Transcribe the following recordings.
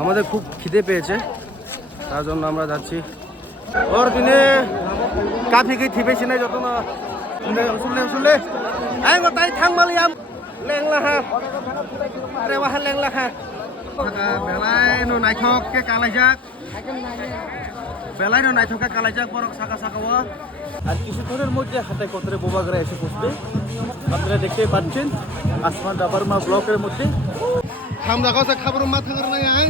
আমাদের খুব খিদে পেয়েছে, তার জন্য আমরা যাচ্ছি। ওর দিনে কাফি কি থিবেছি না যত না শুনলে আই গতাই থাংমালিয়াম লেংলাহা রেওয়াহা লেংলাহা বেলাই নো নাইথক কে কালাইজাক বেলাই নো নাইথক কে কালাইজাক বরক সাকা সাকাওয়া। আর কিছুক্ষণের মধ্যে হাতে কতরে বোবাগরা এসে পৌঁছবে। আপনারা দেখতে পাচ্ছেন আসমান দাবারমা ব্লকের মধ্যে খামদাগাও সা খাবার মা থাকার নাই আই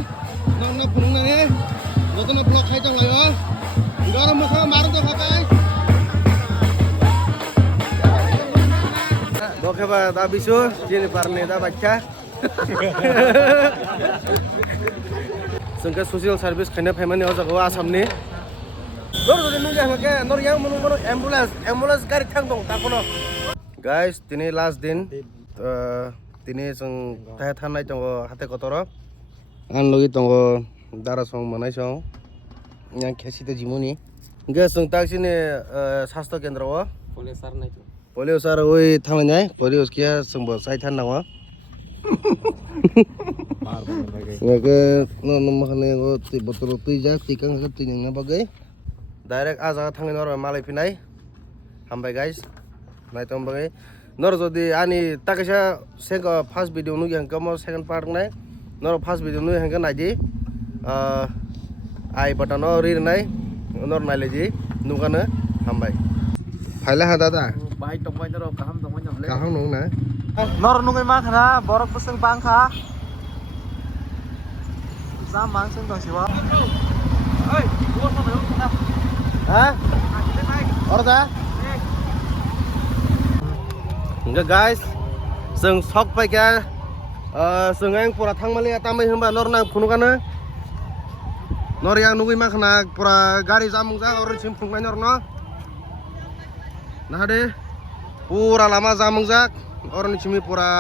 নন্না ফুনুংনানে যতনা ব্লক খাই দং লাयो গরম মশলা মারো তো হাকাই Dokeba da bisu jini parne da baca. Sengke sosial service kena pemani oja go asamni. Nor jodi nunja hake nor yang monu ambulance gari thang dong ta kono. Guys, tini last din tini seng tha thanai tongo hate kotoro. An logi tongo dara song manai song. Yang khesi te jimuni. Guys, seng taksini sastho kendra o. Boleh sar nai tu. Polio sar oi thangnai polio kia sengbo sai than nawa ngake no makhane go ti botol tui ja ti kang ka ti na bagai direct aja thangin nor malai pinai hambai guys nai tom bagai nor jodi ani takisa sega first video nu yang kamo second part nai nor first video nu hanga nai di ai button no rir nai nor nai leji nu kana hambai phaila ha dada Baik tongbai naro kaham tongbai nyamle. kahang nung na Nor nungai ma khana borok pusing bang kha. Sam mang sing dong siwa. Oi, gua sama lu kana. ha orda enggak guys seng sok pai ka seng ang pura thangmali atamai hamba nor nang phunu kana nor yang nungui ma khana pura gari jamung ja or sim phungmai nor no nah deh pura lama jamungjak orang cimi pura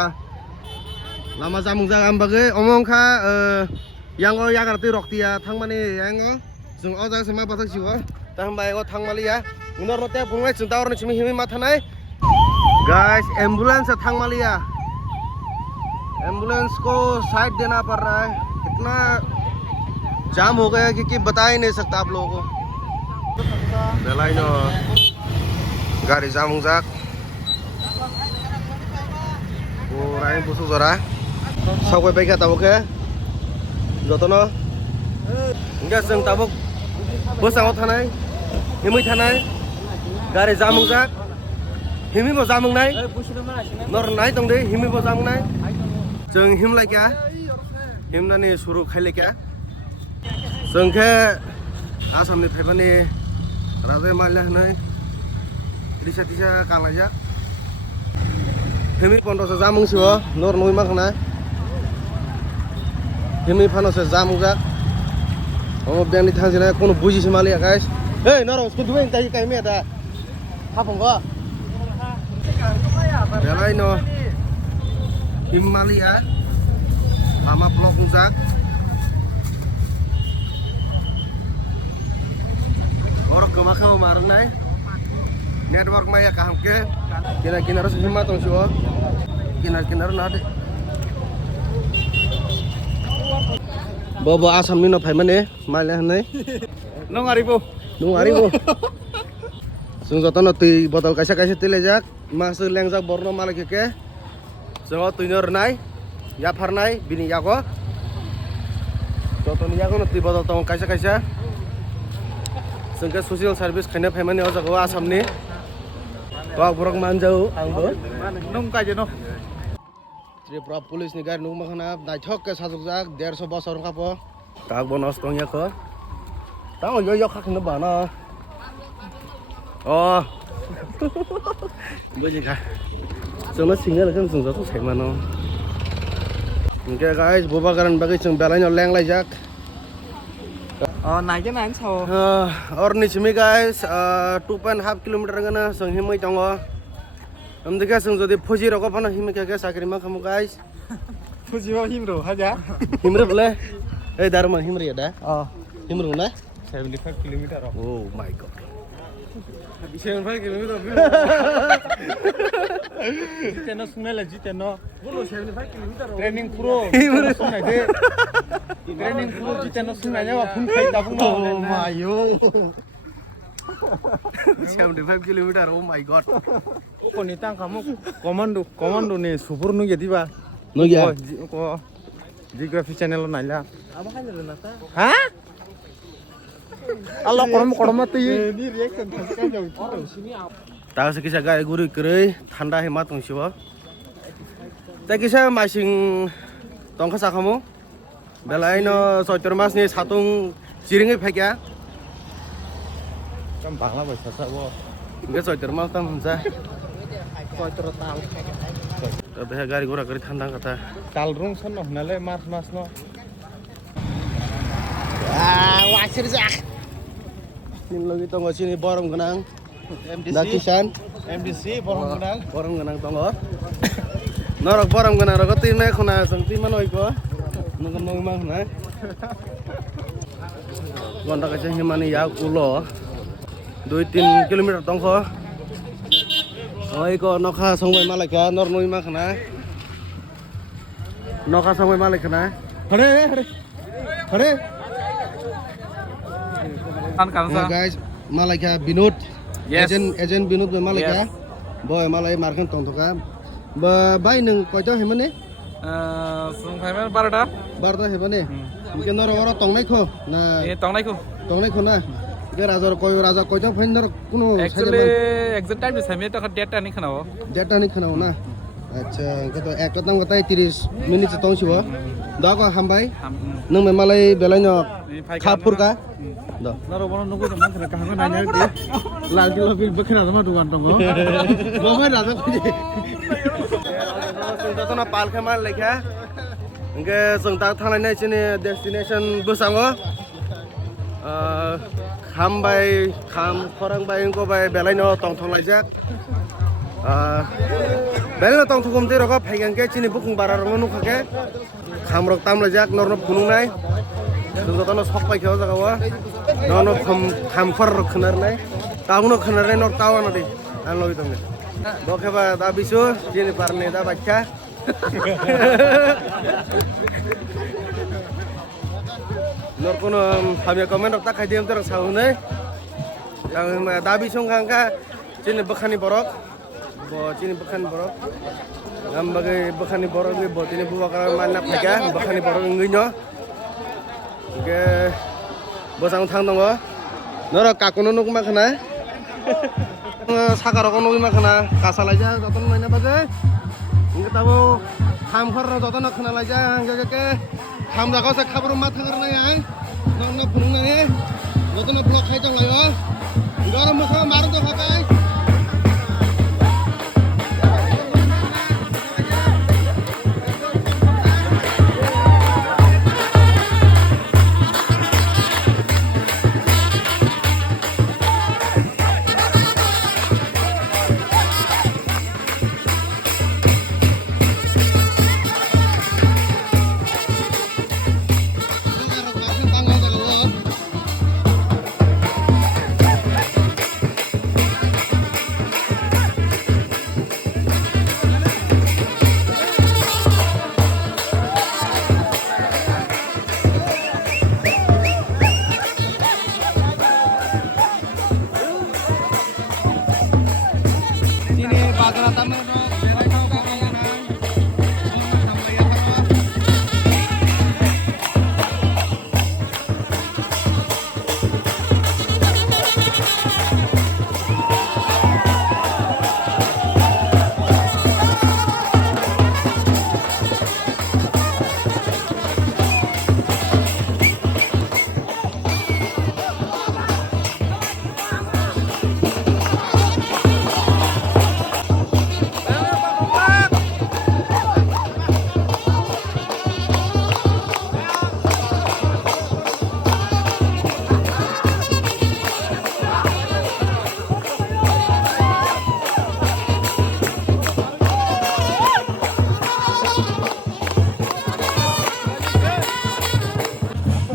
lama jamungjak ambage omong kha yang o yagarti roktia thangmani yang o jung o jang sema bathak siwa tambai o thangmali ya unor note bungai jung ta orang cimi himi mathanai guys ambulance thangmali ya ambulance को side देना पड़ रहा है इतना जाम हो गया कि बता ही नहीं सकता आप लोगों को बेलाई नो गाड़ी जामुंजाक Orang busuk zora, sakwai baik tabuk ya, jotono, enggak seng tabuk, bus angkot tanai, himi tanai, gari jamung jak, himi bo jamung nai, nor nai tong deh, himi bo jamung nai, jeng him lagi ya, him nani suruh khai lagi ya, seng ke asam ni pheban ni, raja malah nai, tisa kalah jak. Hemi pondok se jamung siwa nor noi makna hemi phano se jamung jak o beni thangjina kono buji simali guys hey nor usko duin tai kai me da hapong go belai no himalia mama blok jak orok kemakau marang nai network maya kaham ke kina harus himmat tong siwa kina na de bobo asam ni no phaimane maile hanai nong aribo sung jotono tui botol kaisa tile jak masu lengjak borno malake ke songo tuinor nai ya pharnai bini yago jotoni yago no tui botol tong kaisa sungke social service khaina phaimane o jago asam ni Wah, buruk manjau, angbo. Nung ka jeno. Tripura police ni gari nung makhana naithok ke sajukjak 150 bosor kapo. Tak bonus tong ya ko. Tang yo khak na bana. Oh. Buji ka. Sungna single kan sungja tu saimano. Oke guys, boba garan bagi sung belai no leng lai jak. Nai cái này anh sao? Orni chimi guys 2.5 kilometer ngana sung himai tongo. Amdika sung jodi phoji roko phana himai ka sakri ma khamu guys. Phoji ma himro haja. Himro bole. Ei darman himri ada. Oh, Himro na? 75 kilometer. Oh my god. 78km. Jiteno sungai jiteno. Bolo 75km. Training pro. Sungai deh. Training pro jiteno sungai nya pun kai tabung na. Oh my yo. 75km. Oh my god. Kok nitang kamu komando nih super nu jadi ba. Nu ya. Ko geography channel naila. Apa kan ada nata? Hah? Allah korom tuh ini reaction kan jauh. Tahu sekisah gaya guru kerei, thanda hemat tungsiwa. Tak kisah masing tongkas akamu. Belain socer mas nih satu ciringnya pekya. Kan bangla bahasa sabo. Enggak socer mas tam hamsa. Socer tal. Kata gari guru kerei thanda kata. Talrung son nale mas no. Wasir zak. Tin lagi tonggo sini borong genang. Dakisan. MDC borong menang. Borong genang tonggo. Norok borong genang rokok tim naik kena sengti mana iko. Nunggu mang na. Gondak aja himani ya kulo. 2-3 kilometer tonggo. Oh iko nokha songbai malaka nor nui mak na. Nokha songbai malaka na. Hare. Kan Guys, Malaka Binod. Yes. Agent Binod be Malaka. Yes. Boy Malay markan tongtoka. Ba bai nang koito hemane? sungai mana barada? Barda hemane. Mungkin noro tongnai kho na Ini tong naik tongnai kho na. Ge raja koito fainer kuno Actually, exact time is hami tak data ni kana wo. data ni khana na. Acha ke to ek tang kotai 30 minit tongsiwa. Da ko hambai. Nang me Malay belaino khapur ka. Da. Naro bono nunggu teman kena kahanga nanya dia. Lagi lebih bekena sama tuan tonggo. Bawa raja kuji. Sungta na palkha mal lekha. Nge sungta thana nai chini destination busango. Kham bai kham khorang bai ko bai belaino tongthong laijak. Belaino tongthong te roko phaigang ke chini bukung barar ngonu khake. Kham rok tam laijak norno phunung nai. Sungta no sok pai khao jaga wa. Nono kham khor rok khnar nai. Tauno khnar nai nor tawana di. An logi tongne. Dokeba da bisu chini parne da bacha. Nor kono hamya comment rok ta khai diam ter saune. Yang da bisung kangka chini bakhani borok. Bo chini bakhani borok. Ngam bagai bakhani borok ni bo chini buwa ka manna phaka bakhani borok nginyo. Ge bosang thang dong nora kakono nuk makna sakaroko nuk makna kasalaja joton maina baje inge tabo kham khar joton khna laja ange ke kham jago se khabru ma thagar na ai nong na phung na ne joton blok khai tong layo garam masa mar do khakai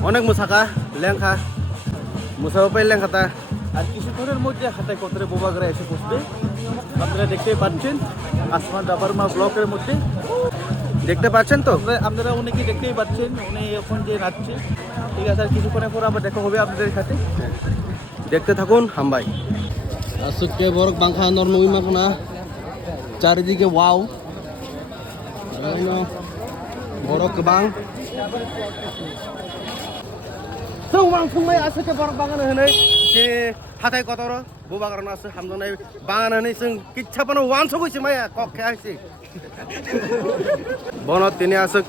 অনেক মুসাকা লেংখা মুসাও পাই লেংখাতা আর কিছুক্ষণের মধ্যে হাতায় কতরে বোবাগরা এসে বসবে। আপনারা দেখতেই পাচ্ছেন আসমান ডাবারমা ব্লকের মধ্যে। দেখতে পাচ্ছেন তো? আপনারা অনেকেই দেখতেই পাচ্ছেন উনি এখন যে নাচছে। ঠিক আছে, আর কিছুক্ষণের পর আবার দেখা হবে আপনাদের সাথে। দেখতে থাকুন হামবাই। আজকে বরক বাংখা নর নই মাখনা চারিদিকে ওয়াও বরক বাং Sung sungmai asa ke borok bangan hanai je hatai kotor bu bagar nas hamdonai bangan hanai sung kitcha pano wan sogo simaya kok kya si bono tini asa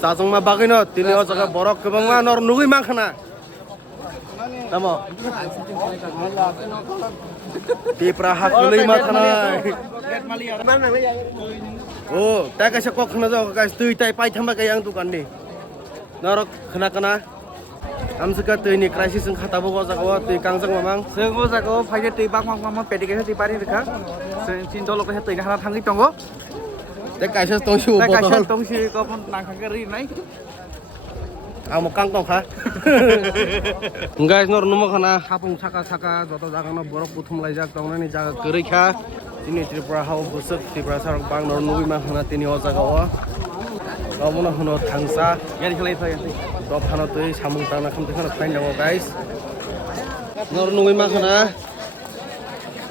sasung ma bagino tini o jaga borok kebang ma nor nugui mangkhana tamo ti prahat nului ma thanai oh ta kaisa kok khana jo guys tui tai pai thamba ka yang dukan ni norok khana kana Amsaka tuni krisis yang kata bawa jago tui kangsang mamang. Senggo jago file tui bang bang pedike tui pari dekha. Cinta lo ke tui kana thangi tongo. Tek kaisa tongsi botol. Tek kaisa tongsi ko pun nangkari nai. Amo kang tong kha. Guys nor numo khana hapung saka saka joto jaga no borok puthum laijak tongnani jaga gori kha. Tini Tripura haw busuk Tripura sarok bang nor nui ma khana tini o jaga o. Kamu hono thangsa Yari khalai thai. Dop khana tui samung tana kham khana fain dago guys. Nor nui ma khana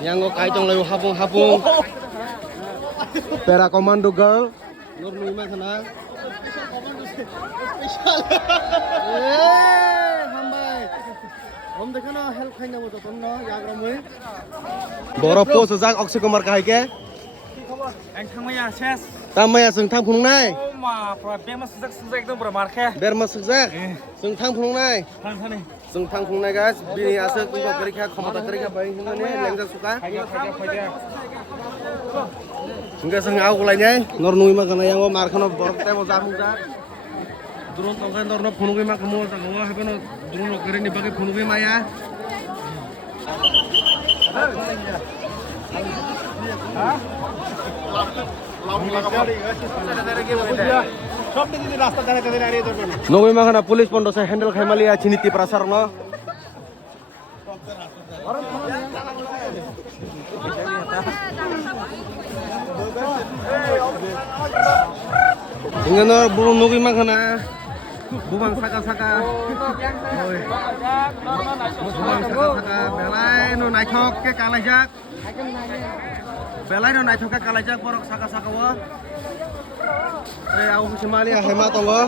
yang go kai tong lai hapung hapung. Pera commando girl nor nui ma khana. Hambai. Om dekha na help khain dago to no yagram mui. Boro post jak Akshay Kumar kai ke. Anh thangmaya ses. Tamaya sung thang phung nai. Ma pra bema sujak sujak ekdom pra mar khe. Ber ma sujak. Sung thang phung nai. Thang thani. Sung thang phung nai guys. Bini ase tungko karikha khamata karikha bai hingane lengja suka. Hingga sung au kulai nyai. Nor nui ma kana yang mar khano borok tai mo jar hung jar. Durun tongkai nor no phunu ma khamo ta go habeno durun no kare ni bage phunu ma ya. Ha? Nunggu mana polis pondok saya handle kayak malia ciniti prasar no. Ingin no burung nunggu mana bubang saka saka. Bubang saka saka belai no naikok ke kalajak. Belai no naik ke kalajak borok saka saka wa. Aku semali ya hemat tonggo.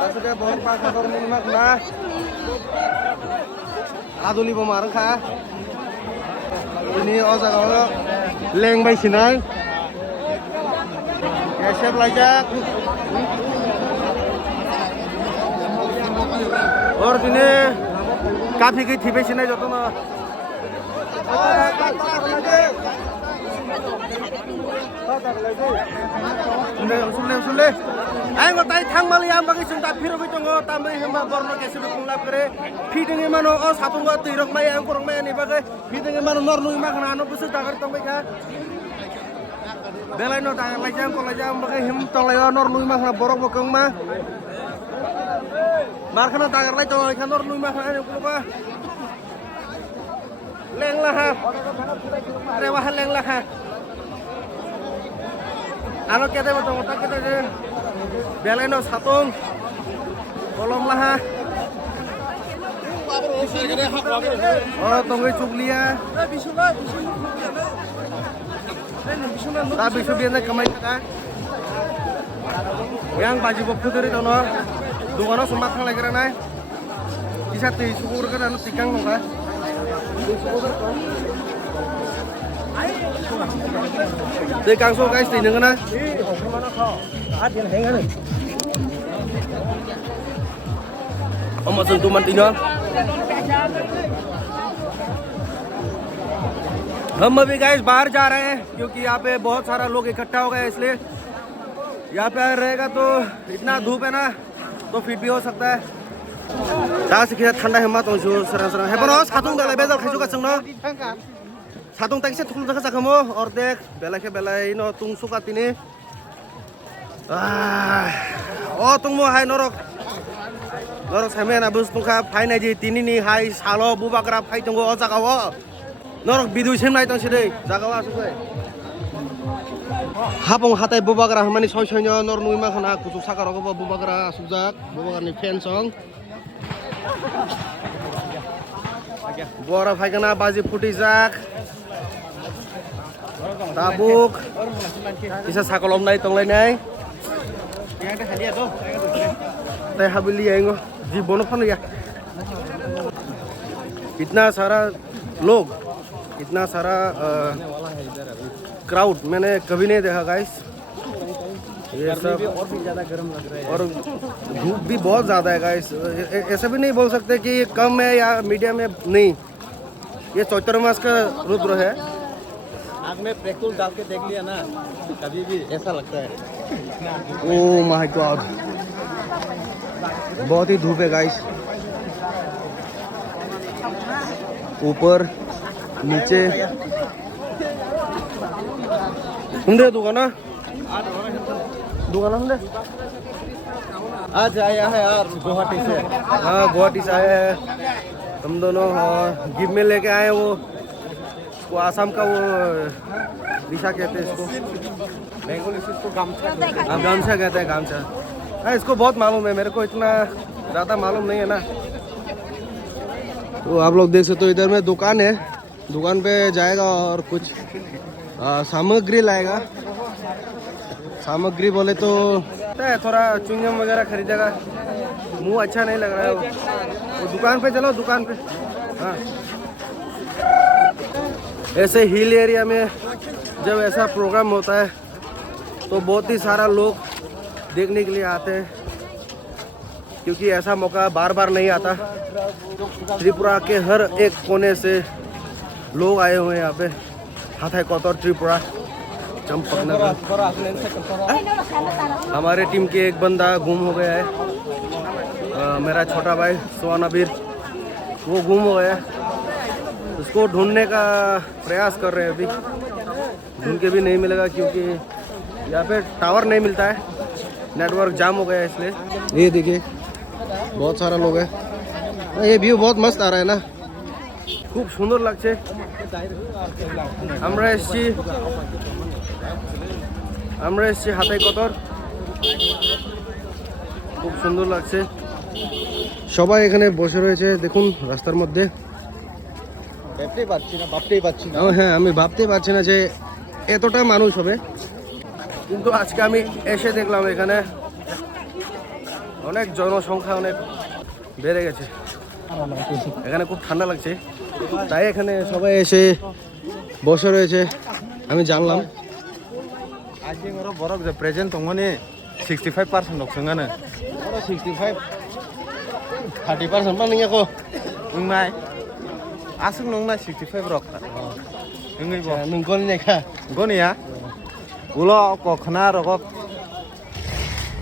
Asuknya borok pak kantor minimak nah. Aduli pemarang kah? Ini oza kalau leng bay sinai. Ya siap lajak. Or ini kafe ki thibe sinai joto na. Sulle ai ngo tai thang mali am bagi sung ta phiro bi tongo tambai hema borno kesi bi kungla kare feeding e mano o satung ga tuirok mai am korong mai ni bage feeding e mano nor nui ma khana no busu ta gar tongbai kha belai no ta lai jam ko lai jam bage him tong lai nor nui ma khana borok mo kang ma mar khana ta gar lai tong khana nor nui ma khana ni kulo leng lah ha rewa leng lah ha ano kete betul betul kita je beleno satung kolom lah ha oh tunggu cuklia tapi subiannya kemarin kan yang baju baju dari dono dua sempat hal lagi renai bisa syukur kan anu tikang nggak Đây càng số cái gì nữa này? Ông mà dừng tụi mình tí nữa. हम अभी guys बाहर जा रहे हैं क्योंकि यहाँ पे बहुत सारा लोग इकट्ठा हो गए इसलिए यहाँ पे रहेगा तो इतना धूप है ना तो फिट भी हो सकता है ताकि kita ठंडा है मत उनको serang-serang है पर और सातों का लेबल खींचो का संग Satung tadi saya tukul jaga kamu ordek belai no tung suka tini oh tung mau hai norok Norok sampean abus tungka phai nai ji tini ni hai salo bubakra phai tunggo o jagawo. Norok bidu sem nai tong sidai jagawo asukoi. Habong hatai bubakra hamani soi soi nyo nor nui ma khana kutuk sakar ogo bubakra asukjak bubakar ni fan song. Bora phai kana baji futi jak. Tabuk. Bisa sakolom nai tong lai nai. Teh habili आएंगे जी बोनो fun या इतना सारा लोग इतना सारा crowd मैंने कभी नहीं देखा गाइस ये सब और भी ज़्यादा गर्म लग रहा है और धूप भी बहुत ज़्यादा है गाइस ऐसा भी नहीं बोल सकते कि ये कम है या मीडियम है नहीं ये चौतर मास का रुद्र है आग में पेट्रोल डाल के देख लिया ना कभी भी ऐसा लगता है ओह माय गॉड बहुत ही धूप है गाइस ऊपर नीचे हुंदे दुकाना हुंदे आज आया है यार गुवाहाटी से हाँ गुवाहाटी से आया है हम दोनों गिफ्ट में लेके आए वो आसाम का वो दिशा कहते हैं इसको बेंगोली से इसको गामछा हाँ गामछा कहते हैं गामछा हाँ इसको बहुत मालूम है मेरे को इतना ज़्यादा मालूम नहीं है ना तो आप लोग देख सकते हो इधर में दुकान है दुकान पे जाएगा और कुछ सामग्री लाएगा सामग्री बोले तो थोड़ा चुंगम वगैरह खरीदेगा मुंह अच्छा नहीं लग रहा है वो दुकान पे चलो दुकान पे हाँ ऐसे हिल एरिया में जब ऐसा प्रोग्राम होता है तो बहुत ही सारा लोग देखने के लिए आते हैं क्योंकि ऐसा मौका बार बार नहीं आता त्रिपुरा के हर एक कोने से लोग आए हुए हैं यहाँ पे हाथाई कोतोर त्रिपुरा चंपकनगर हमारे टीम के एक बंदा गुम हो गया है मेरा छोटा भाई सुवानाबीर वो गुम हो गया उसको ढूंढने का प्रयास कर रहे हैं अभी ढूंढ के भी नहीं मिलेगा क्योंकि यहाँ पे टावर नहीं मिलता है नेटवर्क जाम हो गया है इसलिए ये देखिए बहुत सारा लोग है ये व्यू बहुत मस्त आ रहा है ना खूब सुंदर লাগছে আমরা এসেছি হাতাই কতর খুব সুন্দর লাগছে সবাই এখানে বসে রয়েছে দেখুন রাস্তার মধ্যে ভাবতেই পারছি না হ্যাঁ আমি ভাবতেই পারছি না যে এতটা মানুষ হবে কিন্তু আজকে আমি এসে দেখলাম এখানে অনেক জনসংখ্যা অনেক বেড়ে গেছে এখানে খুব ঠান্ডা লাগছে তাই এখানে সবাই এসে বসে রয়েছে আমি জানলাম 아직 뭐라 뭐라 그래 프레젠트 동원이 65% 녹성하는 65 30% 만 능이고 응마이 아승 농나 65 럭 응이 뭐 능거니까 이거니야 울어 거 그나라고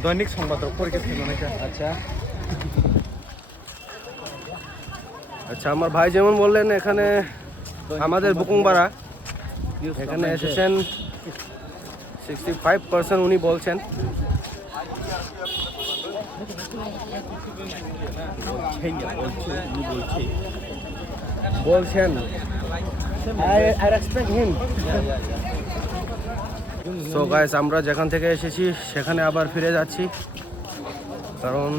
দৈনিক সংবাদৰ পৰীক্ষা থেকে আচ্ছা আচ্ছা আমার ভাই যেমন বললেন এখানে আমাদের বুকিং ভাড়া এখানে এসেছেন 65% উনি বলছেন বলছেন I respect him so guys আমরা যেখান থেকে এসেছি সেখানে আবার ফিরে যাচ্ছি কারণ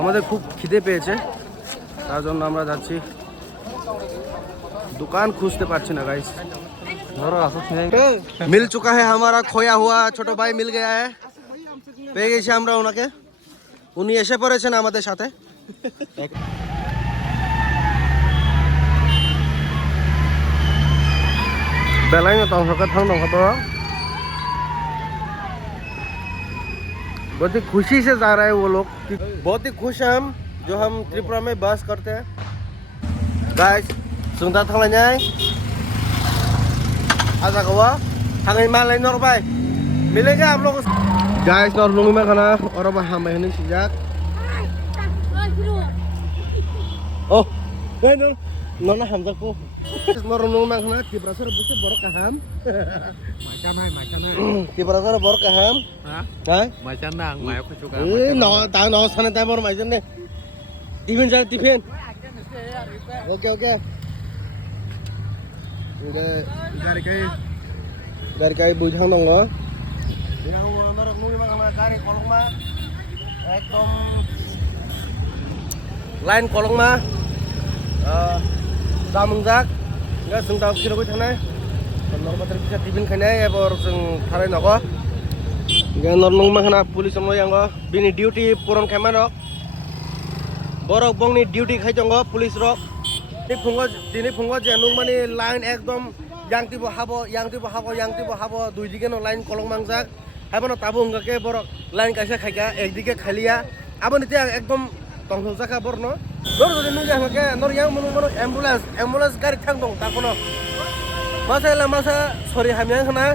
আমাদের খুব খিদে পেয়েছে তার জন্য আমরা যাচ্ছি दुकान खोजते पारছি না गाइस मिल चुका है हमारा खोया हुआ ছোট ভাই मिल गया है পেয়ে গেছি আমরা ওনাকে উনি এসে পড়েছেন আমাদের সাথে बेलाय में तंग होकर थंग दंग तो बहुत ही खुशी से जा रहे हैं वो लोग बहुत ही खुश हैं हम जो हम त्रिपुरा में बस करते हैं गाइस सुनता थांलायनाय आजा गवा थांगै मालाय नरबाय मिलेगा आप लोग गाइस नर नुंग में खाना और अब हम हनी सिजाक ओ नन नन हम जाको Norong nang sana di prasar buset borok kaham. Macam Di prasar borok kaham. Hah? Macam nang, mai aku juga. No sana ta bor mai jenne. Tifen jar tifen. Oke. Udah dari kai bujang dong lo. Yang norong nungi mah dari kolong mah. Ekdom lain kolong mah. Damungjak enggak जों दा किलोको थानाय नरमात्र फिसा tiffin खानाय एबार जों थाराय नगो enggak नरनों माखना police मय आंगो बिनि डिउटी पुरन खायमा रक बरक बंगनि डिउटी खायजंगो पुलिस रक दिनै फुंगो जेनुं माने लाइन एकदम यांतिबो हाबो दुइ दिके न लाइन कलং मांगजाक हाबनो ताबो हंगाके बरक लाइन कायसा खायगा एकदिके खालिया आबोनि ते एकदम tongthong jaka borno dor dor nu jang ke nor yang mono ambulance gari thang dong ta kono masa sorry hamya khana